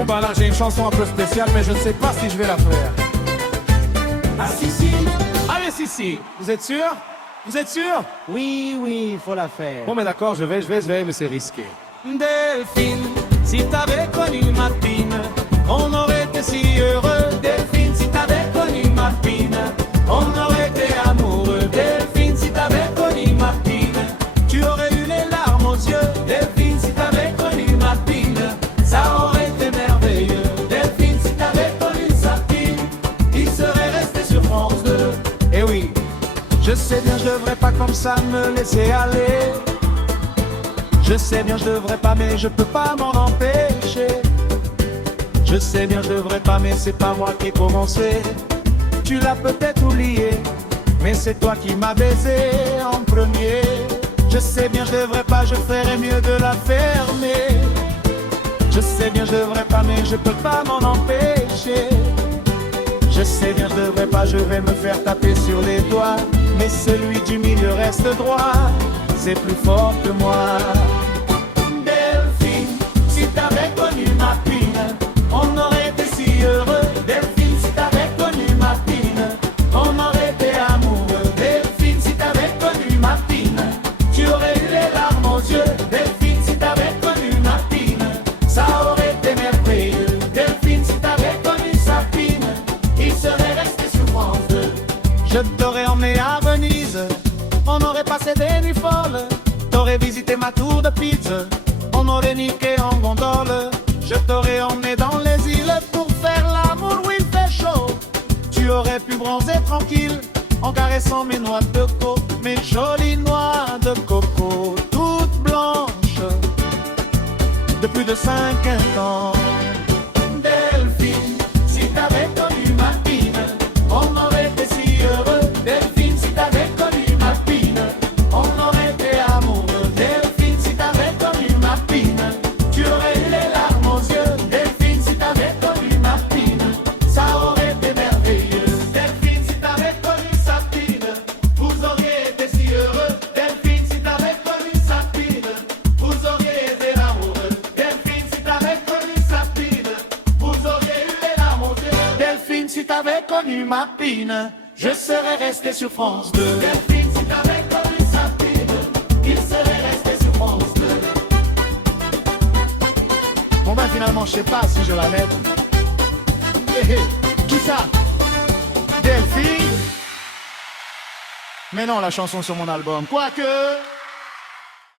Bon bah là j'ai une chanson un peu spéciale, mais je ne sais pas si je vais la faire. Ah si si. Allez si, vous êtes sûr? Vous êtes sûr? Oui, oui, faut la faire. Bon mais d'accord, je vais, mais c'est risqué. Delphine, si t'avais connu ma fine, on aurait été si heureux. Delphine, si t'avais connu ma fine, on aurait été amoureux. Delphine, si t'avais connu ma fine, tu aurais eu les larmes aux yeux. Delphine, si t'avais connu ma fine, ça aurait été merveilleux. Delphine, si t'avais connu sa fine, il serait resté sur France 2. Eh oui, je sais bien, je devrais pas comme ça me laisser aller. Je sais bien, je devrais pas, mais je peux pas m'en empêcher. Je sais bien, je devrais pas, mais c'est pas moi qui ai commencé. Tu l'as peut-être oublié, mais c'est toi qui m'as baisé en premier. Je sais bien, je devrais pas, je ferais mieux de la fermer. Je sais bien, je devrais pas, mais je peux pas m'en empêcher. Je sais bien, je devrais pas, je vais me faire taper sur les doigts. Mais celui du milieu reste droit, c'est plus fort que moi. Delphine, si t'avais connu ma fine, on aurait été si heureux. Delphine, si t'avais connu ma fine, on aurait été amoureux. Delphine, si t'avais connu ma fine, tu aurais eu les larmes aux yeux. Delphine, si t'avais connu ma fine, ça aurait été merveilleux. Delphine, si t'avais connu sa fine, il serait resté sur France 2. Je t'aurais emmené à Venise, on aurait passé des nuits folles. T'aurais visité ma tour de pizza, on aurait niqué en gondole. Je t'aurais emmené dans les îles pour faire l'amour où il fait chaud. Tu aurais pu bronzer tranquille en caressant mes noix de coco, mes jolies noix de coco, toutes blanches de plus de 5 ans. Delphine, si t'avais connu ma fine, on aurait été si heureux. Delphine, si t'avais connu ma fine, on aurait été amoureux. Delphine, si t'avais connu ma fine, tu aurais eu les larmes aux yeux. Delphine, si t'avais connu ma fine, ça aurait été merveilleux. Delphine, si t'avais connu sa fine, vous auriez été si heureux. Delphine, si t'avais connu sa fine, vous auriez été amoureux. Delphine, si t'avais connu sa fine, vous auriez eu les larmes aux yeux. Delphine, si t'avais connu ma pine, je serais resté sur France 2. Delphine, si t'avais connu sa fine, il serait resté sur France 2. Bon ben finalement je sais pas si je la mets. Hé hé, qui ça? Delphine? Mais non, la chanson sur mon album, quoique...